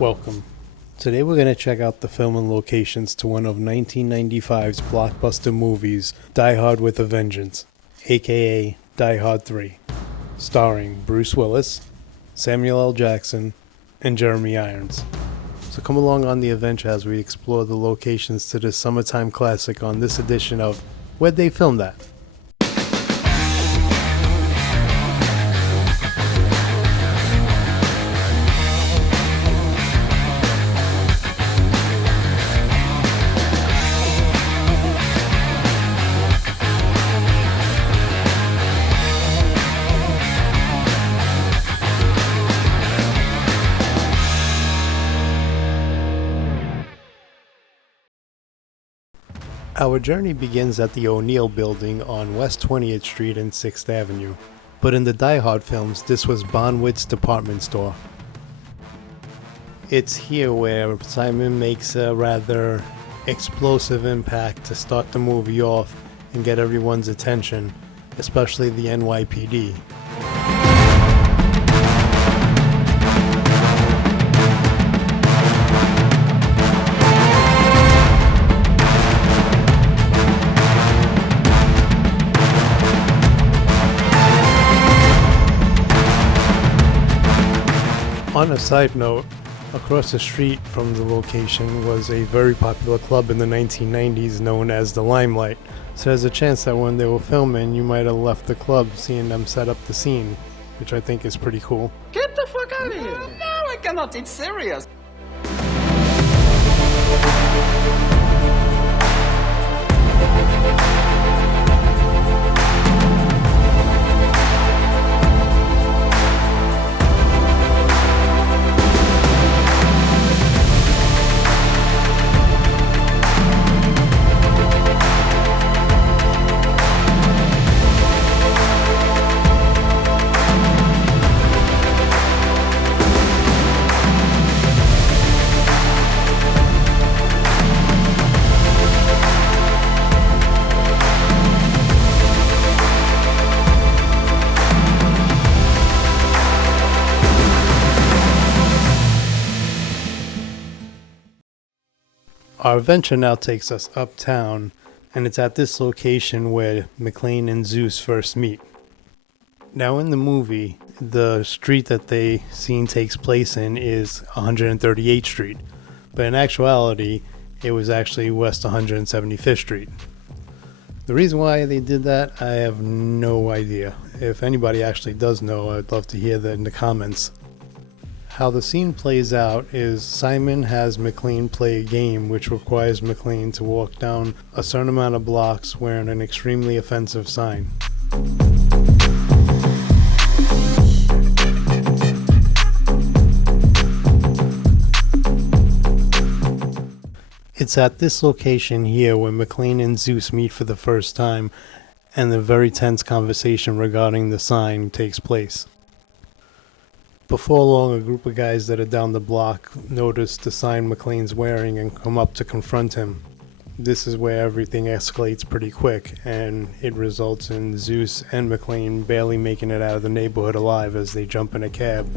Welcome. Today we're going to check out the filming locations to one of 1995's blockbuster movies, Die Hard with a Vengeance, aka Die Hard 3, starring Bruce Willis, Samuel L. Jackson, and Jeremy Irons. So come along on the adventure as we explore the locations to this summertime classic on this edition of Where'd They Film That? Our journey begins at the O'Neill Building on West 20th Street and 6th Avenue, but in the Die Hard films this was Bonwit's department store. It's here where Simon makes a rather explosive impact to start the movie off and get everyone's attention, especially the NYPD. On a side note, across the street from the location was a very popular club in the 1990s known as the Limelight. So there's a chance that when they were filming, you might have left the club seeing them set up the scene, which I think is pretty cool. Get the fuck out of here! No, I cannot, it's serious. Our adventure now takes us uptown, and it's at this location where McClane and Zeus first meet. Now in the movie, the street that the scene takes place in is 138th Street, but in actuality, it was actually West 175th Street. The reason why they did that, I have no idea. If anybody actually does know, I'd love to hear that in the comments. How the scene plays out is Simon has McClane play a game which requires McClane to walk down a certain amount of blocks wearing an extremely offensive sign. It's at this location here where McClane and Zeus meet for the first time and the very tense conversation regarding the sign takes place. Before long, a group of guys that are down the block notice the sign McClane's wearing and come up to confront him. This is where everything escalates pretty quick, and it results in Zeus and McClane barely making it out of the neighborhood alive as they jump in a cab.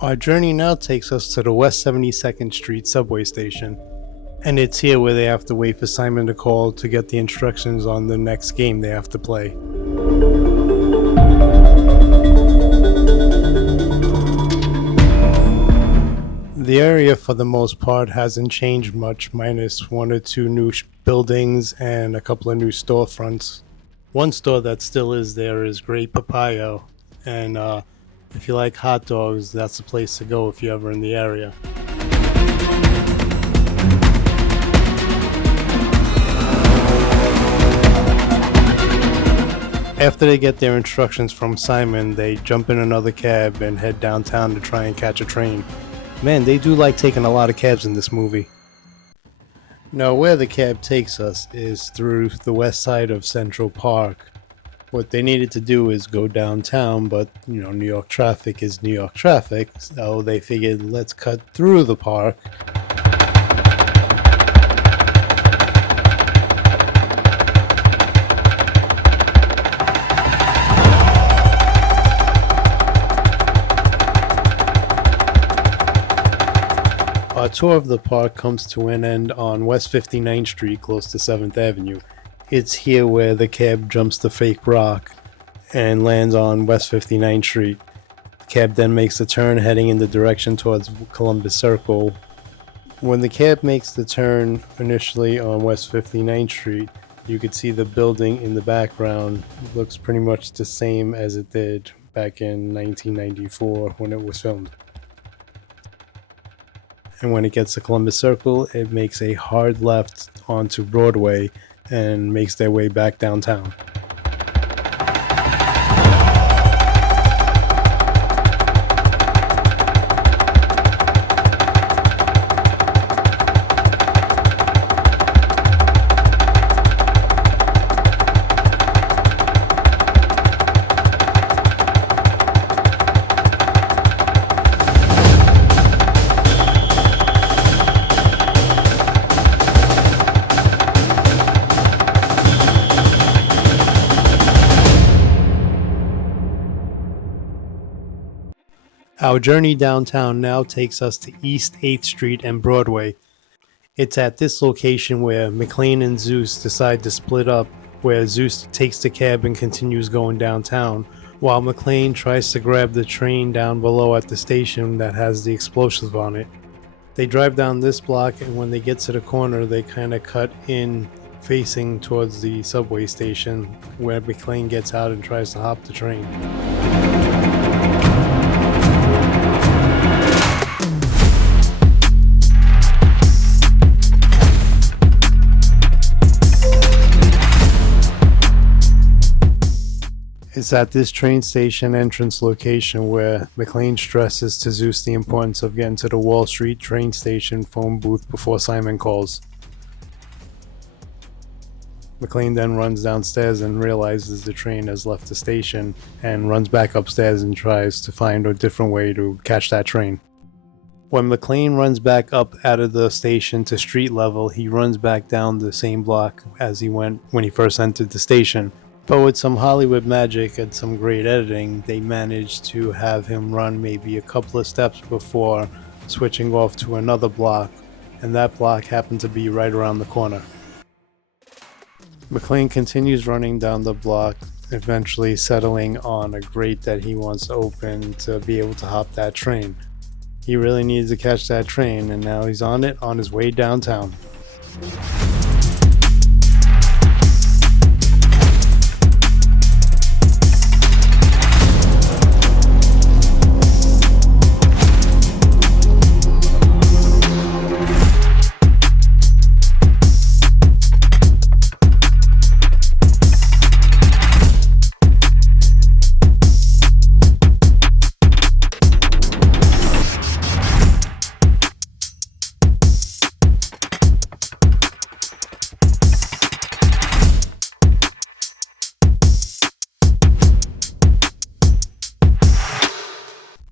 Our journey now takes us to the West 72nd Street subway station, and it's here where they have to wait for Simon to call to get the instructions on the next game they have to play. The area for the most part hasn't changed much, minus one or two new buildings and a couple of new storefronts. One store that still is there is Great Papaya, and if you like hot dogs, that's the place to go if you're ever in the area. After they get their instructions from Simon, they jump in another cab and head downtown to try and catch a train. Man, they do like taking a lot of cabs in this movie. Now, where the cab takes us is through the west side of Central Park. What they needed to do is go downtown, but New York traffic is New York traffic, so they figured let's cut through the park. Our tour of the park comes to an end on West 59th Street, close to 7th Avenue. It's here where the cab jumps the fake rock and lands on West 59th Street. The cab then makes a turn heading in the direction towards Columbus Circle. When the cab makes the turn initially on West 59th Street, you could see the building in the background. It looks pretty much the same as it did back in 1994 when it was filmed. And when it gets to Columbus Circle, it makes a hard left onto Broadway and makes their way back downtown. Our journey downtown now takes us to East 8th Street and Broadway. It's at this location where McClane and Zeus decide to split up, where Zeus takes the cab and continues going downtown, while McClane tries to grab the train down below at the station that has the explosive on it. They drive down this block, and when they get to the corner, they kind of cut in facing towards the subway station, where McClane gets out and tries to hop the train. It's at this train station entrance location where McClane stresses to Zeus the importance of getting to the Wall Street train station phone booth before Simon calls. McClane then runs downstairs and realizes the train has left the station and runs back upstairs and tries to find a different way to catch that train. When McClane runs back up out of the station to street level, he runs back down the same block as he went when he first entered the station. But with some Hollywood magic and some great editing, they managed to have him run maybe a couple of steps before switching off to another block, and that block happened to be right around the corner. McClane continues running down the block, eventually settling on a grate that he wants to open to be able to hop that train. He really needs to catch that train, and now he's on it on his way downtown.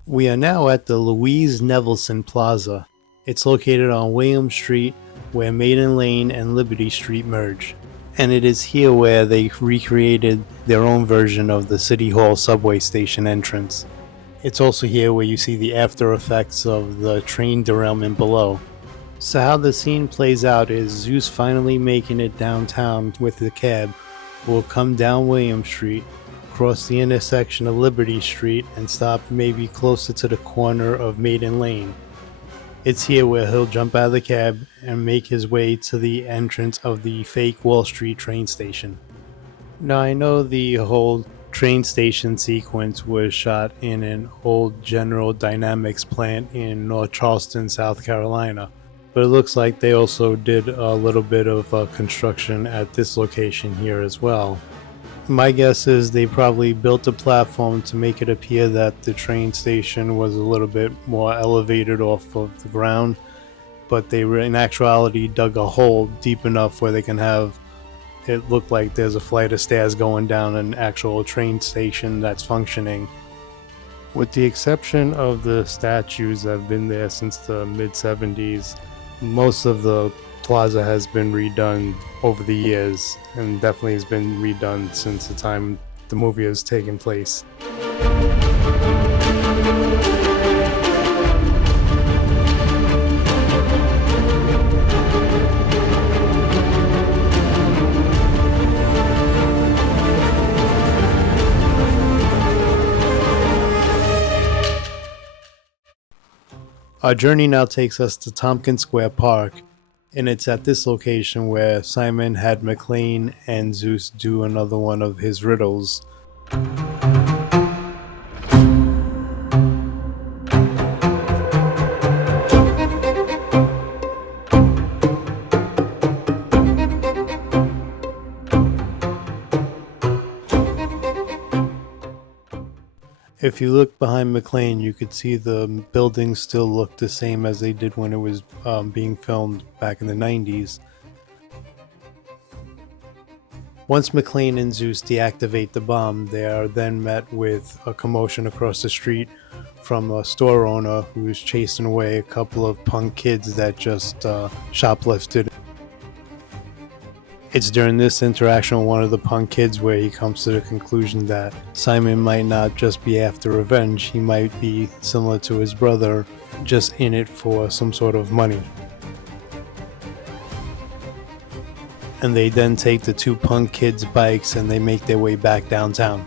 We are now at the Louise Nevelson Plaza. It's located on William Street, where Maiden Lane and Liberty Street merge. And it is here where they recreated their own version of the City Hall subway station entrance. It's also here where you see the after effects of the train derailment below. So how the scene plays out is Zeus finally making it downtown with the cab will come down William Street, cross the intersection of Liberty Street, and stop maybe closer to the corner of Maiden Lane. It's here where he'll jump out of the cab and make his way to the entrance of the fake Wall Street train station. Now I know the whole train station sequence was shot in an old General Dynamics plant in North Charleston, South Carolina, but it looks like they also did a little bit of construction at this location here as well. My guess is they probably built a platform to make it appear that the train station was a little bit more elevated off of the ground, but they were in actuality dug a hole deep enough where they can have it look like there's a flight of stairs going down an actual train station that's functioning. With the exception of the statues that have been there since the mid-70s, most of the plaza has been redone over the years, and definitely has been redone since the time the movie has taken place. Our journey now takes us to Tompkins Square Park, and it's at this location where Simon had McClane and Zeus do another one of his riddles. If you look behind McClane, you could see the buildings still look the same as they did when it was being filmed back in the 90s. Once McClane and Zeus deactivate the bomb, they are then met with a commotion across the street from a store owner who's chasing away a couple of punk kids that just shoplifted. It's during this interaction with one of the punk kids where he comes to the conclusion that Simon might not just be after revenge, he might be similar to his brother, just in it for some sort of money. And they then take the two punk kids' bikes and they make their way back downtown.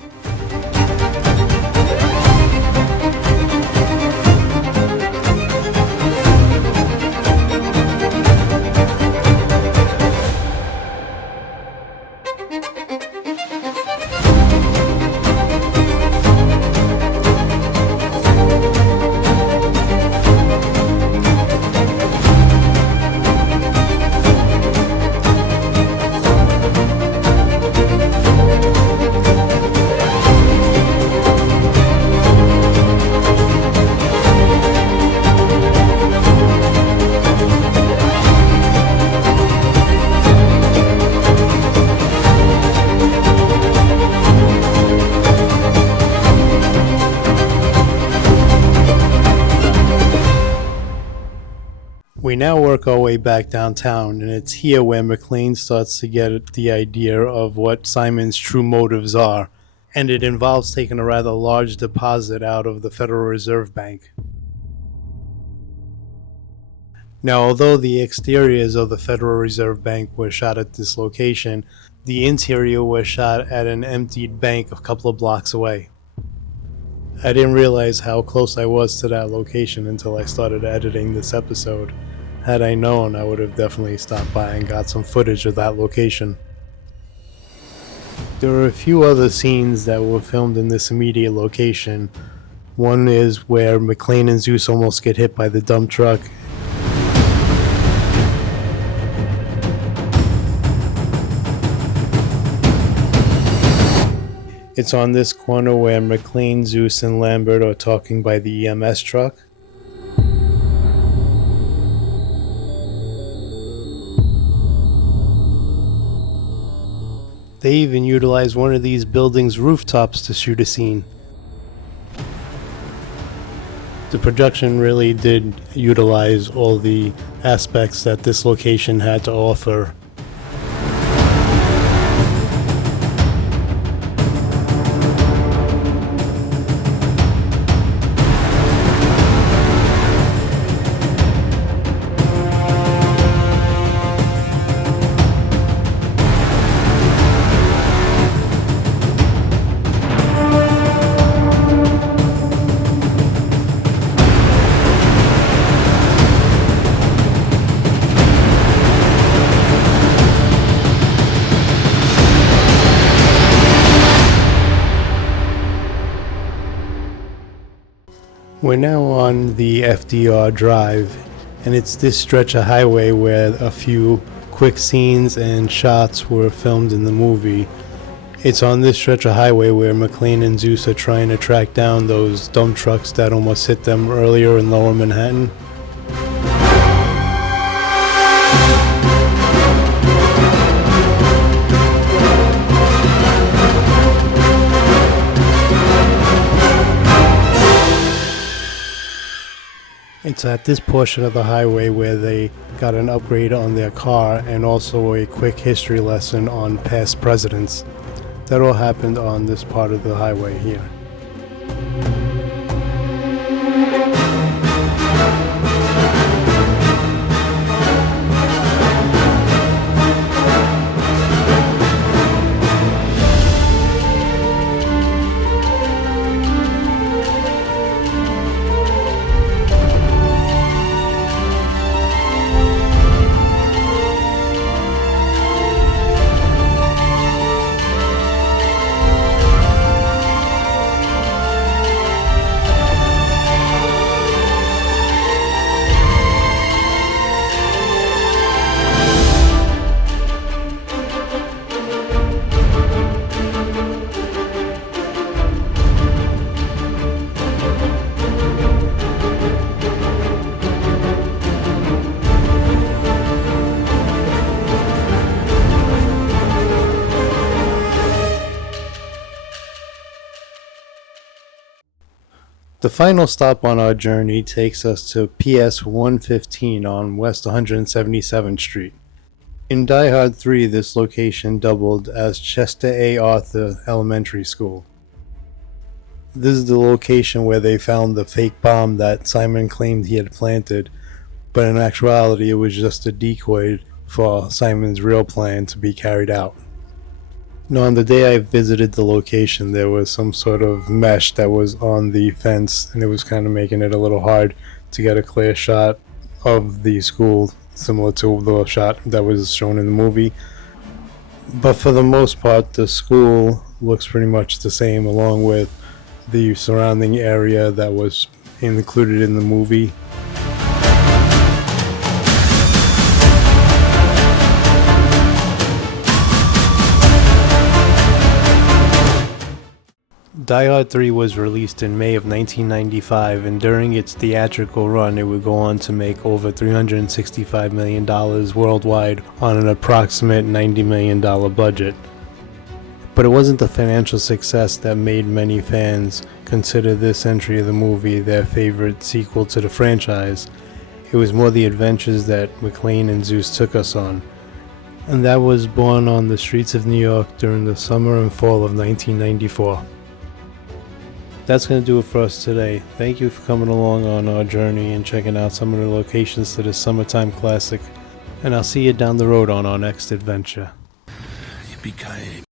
We now work our way back downtown, and it's here where McClane starts to get the idea of what Simon's true motives are, and it involves taking a rather large deposit out of the Federal Reserve Bank. Now, although the exteriors of the Federal Reserve Bank were shot at this location, the interior was shot at an emptied bank a couple of blocks away. I didn't realize how close I was to that location until I started editing this episode. Had I known, I would have definitely stopped by and got some footage of that location. There are a few other scenes that were filmed in this immediate location. One is where McClane and Zeus almost get hit by the dump truck. It's on this corner where McClane, Zeus, and Lambert are talking by the EMS truck. They even utilize one of these buildings' rooftops to shoot a scene. The production really did utilize all the aspects that this location had to offer. We're now on the FDR Drive, and it's this stretch of highway where a few quick scenes and shots were filmed in the movie. It's on this stretch of highway where McClane and Zeus are trying to track down those dump trucks that almost hit them earlier in Lower Manhattan. It's at this portion of the highway where they got an upgrade on their car and also a quick history lesson on past presidents. That all happened on this part of the highway here. The final stop on our journey takes us to PS 115 on West 177th Street. In Die Hard 3, this location doubled as Chester A. Arthur Elementary School. This is the location where they found the fake bomb that Simon claimed he had planted, but in actuality it was just a decoy for Simon's real plan to be carried out. Now, on the day I visited the location, there was some sort of mesh that was on the fence, and it was kind of making it a little hard to get a clear shot of the school, similar to the shot that was shown in the movie. But for the most part, the school looks pretty much the same, along with the surrounding area that was included in the movie. Die Hard 3 was released in May of 1995, and during its theatrical run it would go on to make over $365 million worldwide on an approximate $90 million budget. But it wasn't the financial success that made many fans consider this entry of the movie their favorite sequel to the franchise. It was more the adventures that McClane and Zeus took us on, and that was born on the streets of New York during the summer and fall of 1994. That's going to do it for us today. Thank you for coming along on our journey and checking out some of the locations to this summertime classic, and I'll see you down the road on our next adventure. Yippee-ki-yay,